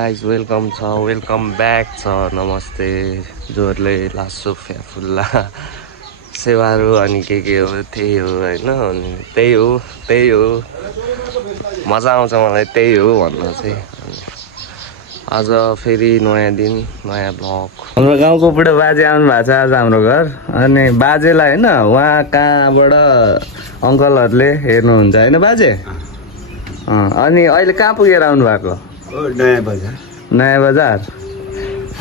Guys welcome back छ। नमस्ते जोरले लासो फ्याफुल्ला सेवारो अनि के हो त्यही हो होइन। अनि त्यही हो मजा आउँछ मलाई त्यही हो भन्न चाहिँ। आज फेरि नयाँ दिन नयाँ ब्लग। हाम्रो गाउँको बुढो बाजे आउनु भएको छ आज हाम्रो घर। अनि बाजेलाई होइन उहाँ कहाँबाट अङ्कलहरूले हेर्नुहुन्छ होइन बाजे। अनि अहिले कहाँ पुगेर आउनु भएको? नयाँ बजार। नयाँ बजार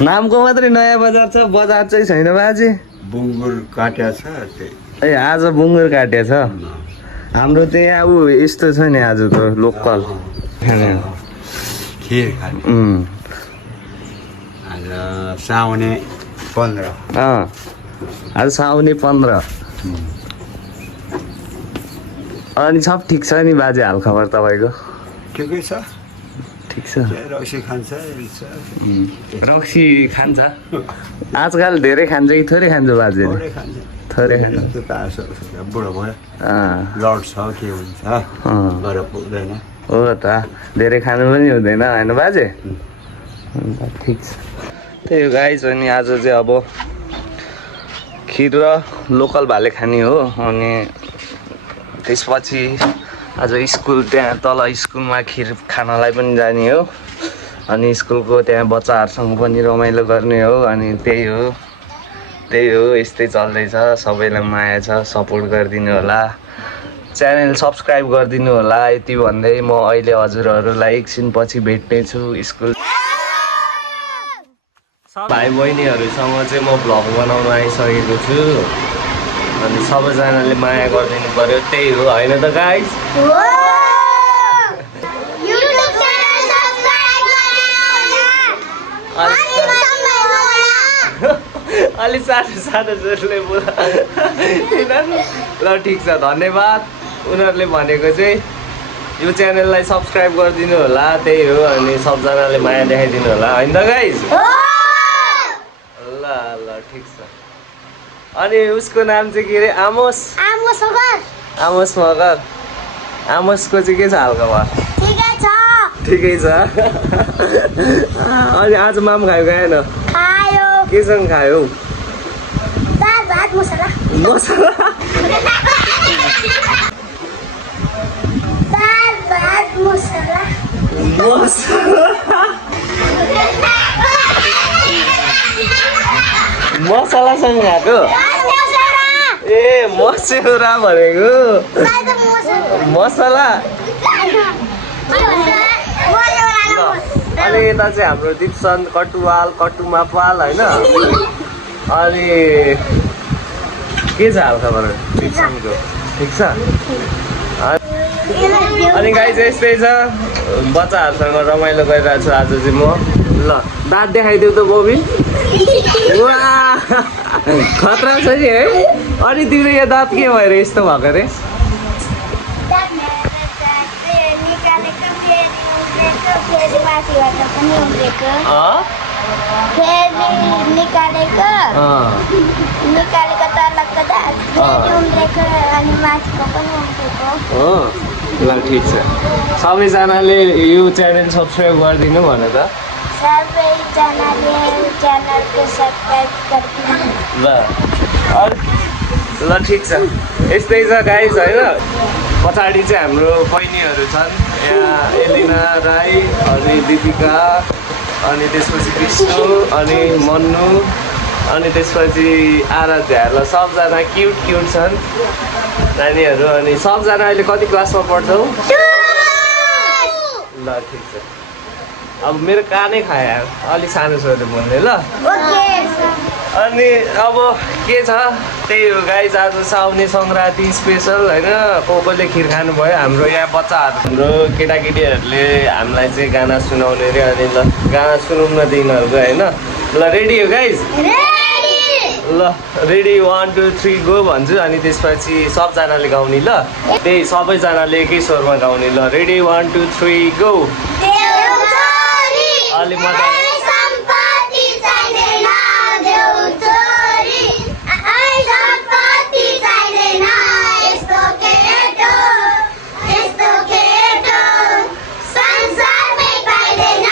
नामको मात्रै नयाँ बजार छ, बजार चाहिँ छैन बाजे। बुङ्गुर काट्या छ त्यही। ए आज बुङ्गुर काट्या छ। हाम्रो त यहाँ यस्तो छ नि आज त लोकल खिर खाने। आज साउने 15। आज साउने 15। अनि सब ठिक छ नि बाजे? हालखबर तपाईँको ठिकै छ। ठिक छ। रक्सी खान्छ रक्सी खान्छ आजकल धेरै खान्छ कि थोरै खान्छ बाजे? थोरै खान्छ। बुढो भयो लड्छ के हुन्छ गर पुग्दैन। हो त धेरै खानु पनि हुँदैन होइन बाजे? ठिक छ। त्यही हो गाइस। अनि आज चाहिँ अब खिर र लोकल भाले खाने हो। अनि त्यसपछि आज स्कुल त्यहाँ तल स्कुलमा खिर खानलाई पनि जाने हो। अनि स्कुलको त्यहाँ बच्चाहरूसँग पनि रमाइलो गर्ने हो। अनि त्यही हो यस्तै चल्दैछ। सबैलाई माया छ, सपोर्ट गरिदिनु होला, च्यानल सब्सक्राइब गरिदिनु होला। यति भन्दै म अहिले हजुरहरूलाई एकछिनपछि भेट्नेछु स्कुल। भाइ बहिनीहरूसँग चाहिँ म भ्लग बनाउन आइसकेको छु। अनि सबैजनाले माया गरिदिनु पर्यो त्यही हो होइन त गाइस? अलि सानो जोरले बोला। ल ठिक छ धन्यवाद। उनीहरूले भनेको चाहिँ यो च्यानललाई सब्सक्राइब गरिदिनु होला त्यही हो। अनि सबजनाले माया देखाइदिनु होला होइन त गाइस? ल ठिक छ। अनि उसको नाम चाहिँ के अरे? आमोस मगर। आमोसको चाहिँ के छ हालखबर? ठिकै छ। अनि आज माम खायो खाएन? केसँग खायो? मसला मसलासँग खाएको? ए मस्यौरा भनेको मसला। अनि यता चाहिँ हाम्रो दिपसन कटुमा पाल होइन। अनि के छ हालखबर दिपसनको? ठिक छ। अनि गाई चाहिँ यस्तै छ, बच्चाहरूसँग रमाइलो गरिरहेको छु आज चाहिँ म। ल दाँत देखाइदेऊ त बबी। वा खतरा छ नि है। अनि तिम्रो यो दाँत के भएर यस्तो भएको अरे? ल ठिक छ। सबैजनाले यो च्यानल सब्सक्राइब गरिदिनु भन त। ल ठिक छ। यस्तै छ गाइस होइन। पछाडि चाहिँ हाम्रो बहिनीहरू छन् यहाँ, एलिना राई अनि दिपिका अनि त्यसपछि विष्णु अनि मन्नु अनि त्यसपछि आराध्या। ल सबजना क्युट छन् नानीहरू। अनि सबजना अहिले कति क्लासमा पढ्छौ? ल ठिक छ। अब मेरो कानै खायो अलिक सानो छोरी बोल्ने। ल अनि अब के छ त्यही हो गाइस। आज साउने सङ्क्रान्ति स्पेसल होइन। कसले खिर खानुभयो हाम्रो यहाँ बच्चाहरू। हाम्रो केटाकेटीहरूले हामीलाई चाहिँ गाना सुनाउने अरे। अनि ल गाना सुनाउँ न तिनीहरूको होइन। ल रेडी हो गाइस? ल रेडी 1 2 3 गो भन्छु। अनि त्यसपछि सबजनाले गाउने। ल त्यही सबैजनाले एकै स्वरमा गाउने। ल रेडी 1 2 3 गो। अलि मजा संसारमै पाइदैन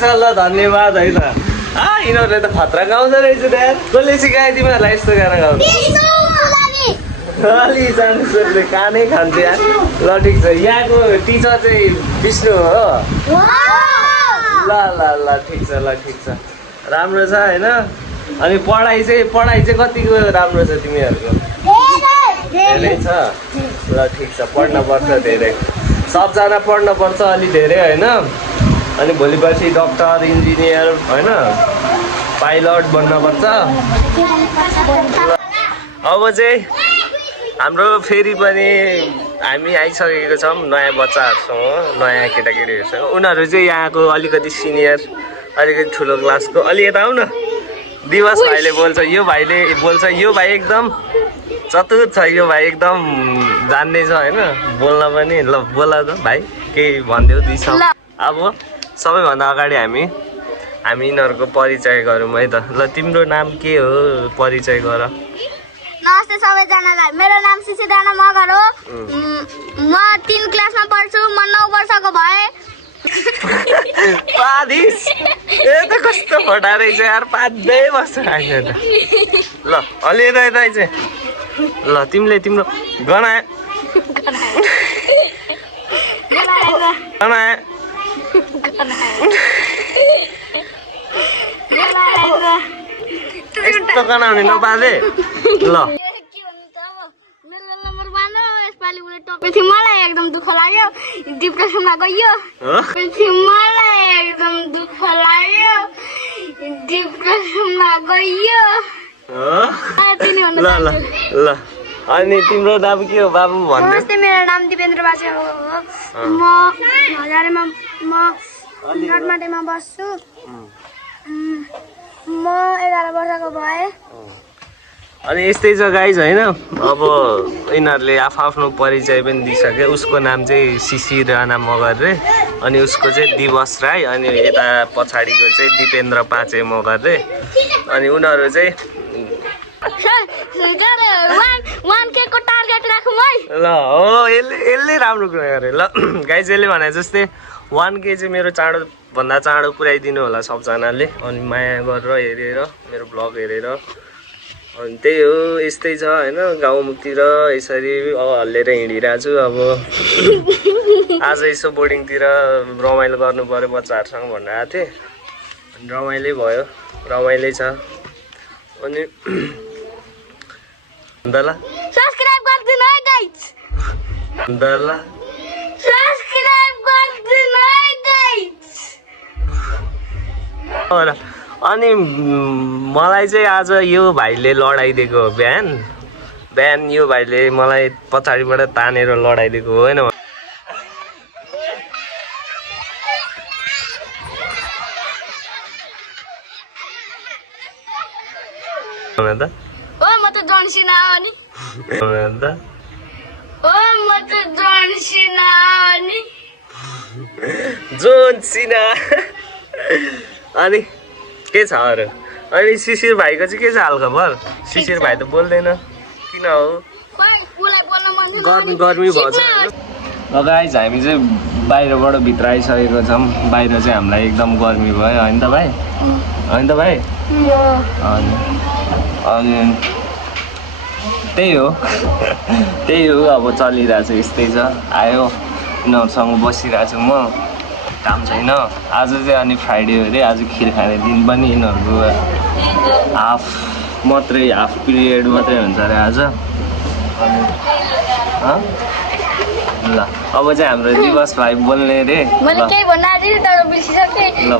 छ ल धन्यवाद है त यिनीहरूले त खतरा गाउँछ रहेछ त यार कसले सिकायो तिमीहरूलाई यस्तो गाना गाउनु अलि चान्सले कानै खान्छ यार ल ठिक छ यहाँको टिचर चाहिँ विष्णु हो ल ल ल ठिक छ राम्रो छ होइन अनि पढाइ चाहिँ कतिको राम्रो छ तिमीहरूको धेरै छ ल ठिक छ पढ्नुपर्छ धेरै सबजना पढ्नुपर्छ अलि धेरै होइन अनि भोलिपर्सि डक्टर इन्जिनियर होइन पाइलट बन्नुपर्छ अब चाहिँ हाम्रो फेरि पनि हामी आइसकेको छौँ नयाँ बच्चाहरूसँग नयाँ केटाकेटीहरूसँग उनीहरू चाहिँ यहाँको अलिकति सिनियर अलिकति ठुलो क्लासको अलि यता आऊ न दिवस भाइले बोल्छ यो भाइले बोल्छ यो भाइ एकदम चतुर छ यो भाइ एकदम जान्ने छ होइन बोल्न पनि ल बोल त भाइ केही भनिदेऊ दुई शब्द अब सबैभन्दा अगाडि हामी यिनीहरूको परिचय गरौँ है त ल तिम्रो नाम के हो परिचय गर नमस्ते सबैजनालाई मेरो नाम शिशिरदाना मगर हो म 3 क्लासमा पढ्छु म 9 वर्षको भए पादिस ए त कस्तो फटा रहेछ यार पाँच्दै बस्छ अहिले त ल अलि यता चाहिँ ल तिमीले तिम्रो गनाए यस्तो गनाउने नपाले ल यसपालि उसले टोपेथी मलाई एकदम दुःख लाग्यो डिप्रेसनमा गयो मलाई एकदम दुःख लाग्यो डिप्रेसनमा गयो ल ल ल अनि तिम्रो नाम के हो बाबु भन्नु नमस्ते मेरो नाम दिपेन्द्र बाजे हो म हजारेमा म नटमाटेमा बस्छु म 11 वर्षको भए अनि यस्तै छ गाइज होइन अब यिनीहरूले आफ्नो परिचय पनि दिइसक्यो उसको नाम चाहिँ शिशिर राणा मगर रे अनि उसको चाहिँ दिवस राई अनि यता पछाडिको चाहिँ दिपेन्द्र पाचे मगर रे अनि उनीहरू चाहिँ ल हो यसले राम्रो कुरा गरे ल गाइज यसले भने जस्तै 1K चाहिँ मेरो चाँडोभन्दा चाँडो पुऱ्याइदिनु होला सबजनाले अनि माया गरेर हेरेर मेरो ब्लग हेरेर अनि त्यही हो यस्तै छ होइन गाउँतिर यसरी हल्लेर हिँडिरहेको छु अब आज यसो बोर्डिङतिर रमाइलो गर्नु पऱ्यो बच्चाहरूसँग भनेर आएको थिएँ अनि रमाइलै भयो रमाइलै छ अनि ल सब्स्क्राइब गर्दिनु है गाइस ल सब्स्क्राइब गर्दिनु है गाइस अनि मलाई चाहिँ आज यो भाइले लडाइदिएको हो बिहान यो भाइले मलाई पछाडिबाट तानेर लडाइदिएको होइन त ओ म त जन्सिना अनि जोन्सिना अनि के छ अरू अनि शिशिर भाइको चाहिँ के छ हालखबर शिशिर भाइ त बोल्दैन किन हो गर्मी भएछ गाइज हामी चाहिँ बाहिरबाट भित्र आइसकेको छौँ बाहिर चाहिँ हामीलाई एकदम गर्मी भयो होइन त भाइ अनि त्यही हो अब चलिरहेको छ यस्तै छ आयो यिनीहरूसँग बसिरहेको छु म काम छैन आज चाहिँ अनि फ्राइडे हो अरे आज खिर खाने दिन पनि यिनीहरूको हाफ पिरियड मात्रै हुन्छ अरे आज ल अब चाहिँ हाम्रो दिवस भाइ बोल्ने रे ल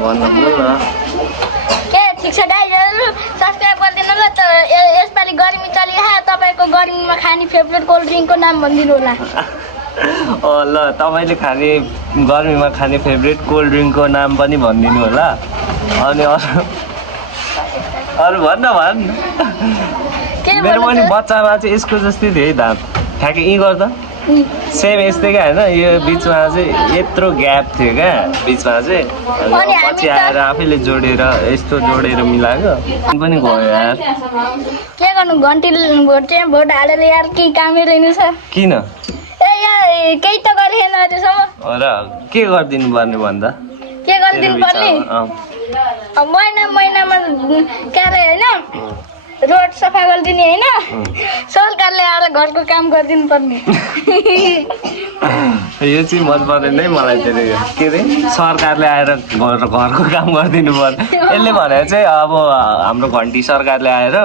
भन्न बोल न ठिक छ गाइजहरु सब्स्क्राइब गरिदिनु ल त यसपालि गर्मी चलिरहेको तपाईको गर्मीमा खाने फेभरेट कोल्ड ड्रिङ्कको नाम भनिदिनु होला ल तपाईँले गर्मीमा खाने फेभरेट कोल्ड ड्रिङ्कको नाम पनि भनिदिनु होला अनि अरू भन् मेरो पनि बच्चामा चाहिँ यसको जस्तै थियो है दाँत ठ्याक्कै गर्दा सेम यस्तै क्या होइन यो बिचमा चाहिँ यत्रो ग्याप थियो क्या बिचमा चाहिँ अनि पछि आएर आफैले जोडेर यस्तो जोडेर मिलाएको पनि गयो यार के गर्नु घन्टी भोट हालेर यार केही कामै रहेन छ किन ए यार केही त गरेन अहिलेसम्म र के गरिदिनु पर्ने भन्दा के गरिदिनु पर्ने महिनामा के अरे होइन रोड सफा गरिदिने होइन सरकारले आएर घरको काम गरिदिनु पर्ने यो चाहिँ मन परेन है मलाई चाहिँ के अरे सरकारले आएर घरको काम गरिदिनु पर्ने यसले भनेको चाहिँ अब हाम्रो घन्टी सरकारले आएर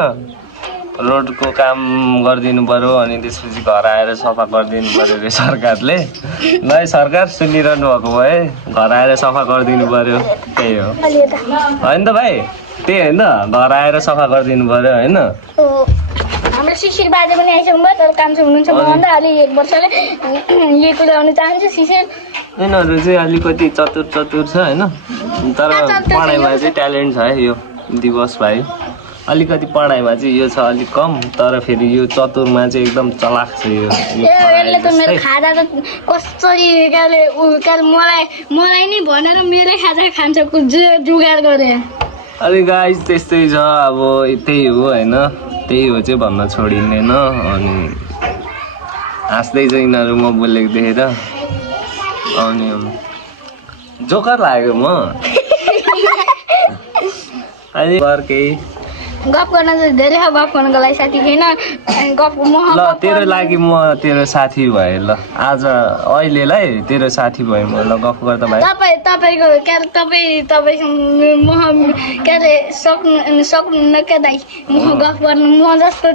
रोडको काम गरिदिनु पर्यो अनि त्यसपछि घर आएर सफा गरिदिनु पर्यो अरे सरकारले ल है सरकार सुनिरहनु भएको भए घर आएर सफा गरिदिनु पर्यो त्यही हो होइन त भाइ त्यही होइन घर आएर सफा गरिदिनु पर्यो होइन हाम्रो शिशिर बाजे पनि आइसक्नु भयो तर काम चाहिँ हुनुहुन्छ भन्दा अलि 1 वर्षले यही कुदाउनु चाहन्छु शिशिर यिनीहरू चाहिँ अलिकति चतुर छ होइन तर पढाइमा चाहिँ ट्यालेन्ट छ है यो दिवस भाइ अलिकति पढाइमा चाहिँ यो छ अलिक कम तर फेरि यो चतुरमा चाहिँ एकदम चलाक छ यो यसले त मेरो खाजा त कसरी मलाई नि भनेर मेरै खाजा खान्छ जुगाड गरे अरे गाइस त्यस्तै छ अब त्यही हो होइन त्यही हो चाहिँ भन्न छोडिँदैन अनि हाँस्दै चाहिँ यिनीहरू म बोलेको देखेर अनि जोकर लाग्यो म अनि केही गफ गर्न चाहिँ धेरै हो गफ गर्नको लागि साथी छैन गफ ल तेरो लागि म तेरो साथी भएँ ल आज अहिलेलाई तेरो साथी भएँ म ल गफ गर्दा भाइ तपाईँको के अरे तपाईँसँग म के अरे सक्नुहुन्न क्या दाइ म गफ गर्नु म जस्तो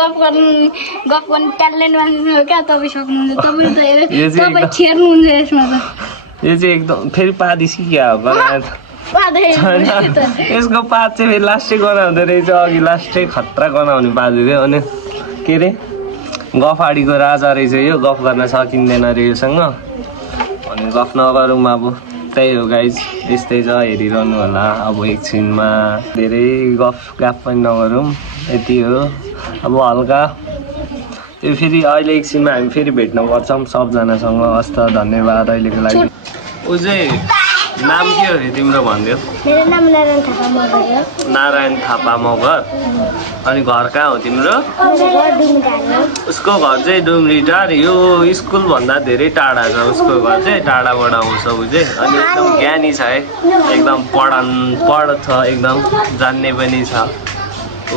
गफ गर्ने ट्यालेन्ट मान्छे हो क्या तपाईँ सक्नुहुन्छ तपाईँ छेर्नुहुन्छ यसमा त यो चाहिँ एकदम फेरि पादिसी क्या हो यसको पात चाहिँ फेरि लास्टै गनाउँदो रहेछ अघि लास्टै खतरा गनाउने बाजे थियो अनि के अरे गफाडीको राजा रहेछ यो गफ गर्न सकिँदैन अरे योसँग अनि गफ नगरौँ अब त्यही हो गाइज यस्तै छ हेरिरहनु होला अब एकछिनमा धेरै गफ पनि नगरौँ यति हो अब हल्का यो फेरि अहिले एकछिनमा हामी फेरि भेट्न पर्छौँ सबजनासँग हस्त धन्यवाद अहिलेको लागि ऊ चाहिँ नाम के हो तिम्रो भनिदियो मेरो नाम नारायण थापा मगर हो नारायण थापा मगर अनि घर कहाँ हो तिम्रो उसको घर चाहिँ डुम्रीटार यो स्कुल भन्दा धेरै टाढा छ उसको घर चाहिँ टाढाबाट आउँछ ऊ चाहिँ अनि एकदम ज्ञानी छ है एकदम पढ्छ एकदम जान्ने पनि छ ऊ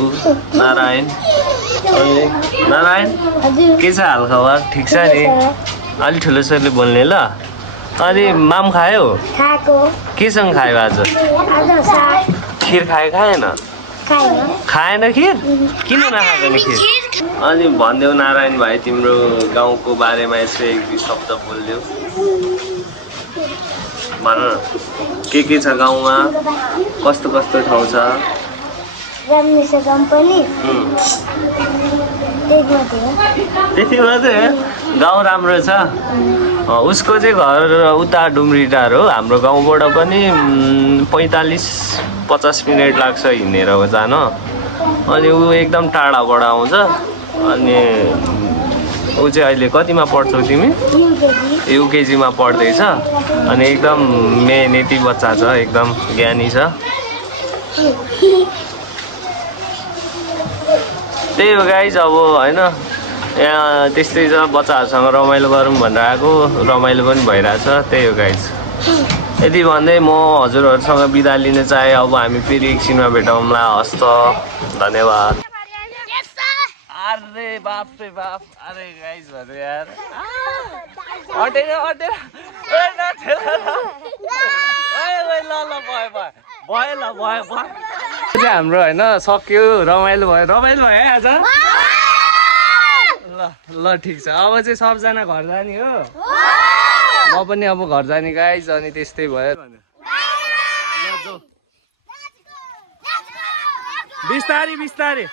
नारायण नारायण के छ हालखबर ठिक छ नि अलि ठुलो स्वरले बोल्ने ल अनि माम खायो केसँग खायो आज खिर खाएन खाएन खिर किन नखाएको नि खिर अनि भनिदेऊ नारायण भाइ तिम्रो गाउँको बारेमा यसो 1-2 शब्द बोलिदेऊ भन न के छ गाउँमा कस्तो ठाउँ छ त्यति मात्रै गाउँ राम्रो छ उसको चाहिँ घर उता डुम्रीटार हो हाम्रो गाउँबाट पनि 45-50 मिनट लाग्छ हिँडेर जान अनि ऊ एकदम टाढाबाट आउँछ अनि ऊ चाहिँ अहिले कतिमा पढ्छौ तिमी युकेजीमा पढ्दैछ अनि एकदम मेहनती बच्चा छ एकदम ज्ञानी छ त्यही हो गाइज अब होइन यहाँ त्यस्तै छ बच्चाहरूसँग रमाइलो गरौँ भनेर आएको रमाइलो पनि भइरहेछ त्यही हो गाइज यति भन्दै म हजुरहरूसँग बिदा लिन चाहे अब हामी फेरि एकछिनमा भेटौँला हस्त धन्यवाद अरे बाप रे बाप अरे गाइज भन्नु यार भयो हाम्रो होइन सक्यो रमाइलो भयो है आज ल ठिक छ अब चाहिँ सबजना घर जाने हो म पनि अब घर जाने गाइज अनि त्यस्तै भयो बिस्तारै